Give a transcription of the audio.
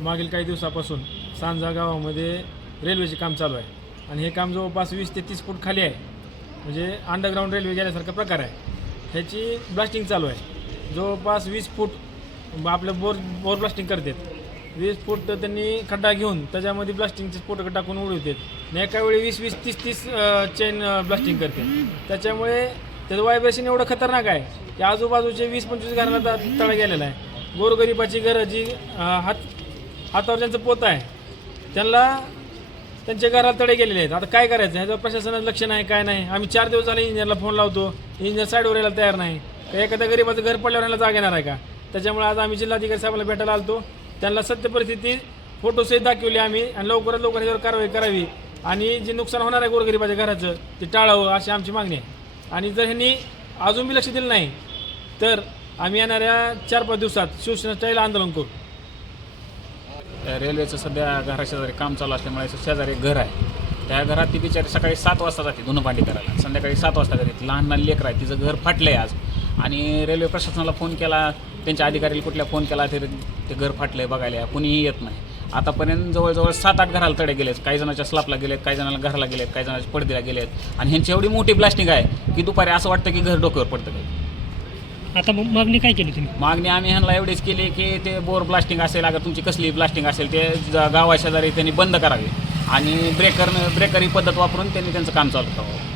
मागील काही दिवसापासून सांजा गावामध्ये रेल्वेचे काम चालू आहे आणि हे काम जवळपास 20 ते 30 फूट खाली आहे. म्हणजे अंडरग्राऊंड रेल्वे गेल्यासारखा प्रकार आहे. ह्याची ब्लास्टिंग चालू आहे. जवळपास 20 फूट आपलं बोर ब्लास्टिंग करतात. 20 फूट त्यांनी खड्डा घेऊन त्याच्यामध्ये ब्लास्टिंगचे स्फोटकं टाकून उडवतात आणि एका वेळी 20-20, 30-30 चेन ब्लास्टिंग करते. त्याच्यामुळे त्याचं व्हायब्रेशन एवढं खतरनाक आहे की आजूबाजूचे 20-25 घरांना तडा गेलेला आहे. गोरगरिबाची घरं जी हातावर ज्यांचं पोत आहे त्यांना त्यांच्या घराला तडे गेलेले आहेत. आता काय करायचं ह्याचं प्रशासनाचं लक्ष नाही, काय नाही. आम्ही 4 दिवस झाले इंजिनियरला फोन लावतो, इंजिनियर साईडवर यायला तयार नाही. का एखाद्या गरीबाचं घर पडल्यावर यायला जागा येणार आहे का? त्याच्यामुळे आज आम्ही जिल्हाधिकारी साहेबांना भेटायला आलतो. त्यांना सत्य परिस्थिती फोटोसहित दाखवली आम्ही आणि लवकरात लवकर ह्याच्यावर कारवाई करावी आणि जे नुकसान होणार आहे गोरगरिबाच्या घराचं ते टाळावं अशी आमची मागणी आहे. आणि जर ह्यांनी अजून बी लक्ष दिलं नाही तर आम्ही येणाऱ्या 4-5 दिवसात शिवसेना स्टाईल आंदोलन करू. रेल्वेचं सध्या घराशेजारी काम चालू असल्यामुळे शेजारी एक घर आहे. त्या घरात ती बिचारी सकाळी 7 वाजता जाते धुणं भांडी करायला, संध्याकाळी 7 वाजता जाते. लहान लहान लेकरं आहे, तिचं घर फाटलं आहे आज. आणि रेल्वे प्रशासनाला फोन केला, त्यांच्या अधिकाऱ्याला कुठल्या फोन केला ते घर फाटलं आहे बघायला कुणीही येत नाही. आतापर्यंत जवळजवळ 7-8 घराला तडे गेलेत. काही जणांच्या स्लॅपला गेलेत, काही जणांना घराला गेलेत, काही जणांच्या पडदीला गेलेत. आणि ह्यांची एवढी मोठी ब्लास्टिंग आहे की दुपारी असं वाटतं की घर डोक्यावर पडतं काही. आता मागणी काय केली तुम्ही? मागणी आम्ही ह्यांना एवढीच केली की ते बोर ब्लास्टिंग असेल, अगर तुमची कसली ब्लास्टिंग असेल ते गावाशेजारी त्यांनी बंद करावी आणि ब्रेकर ही पद्धत वापरून त्यांनी त्यांचं काम चालू करावं.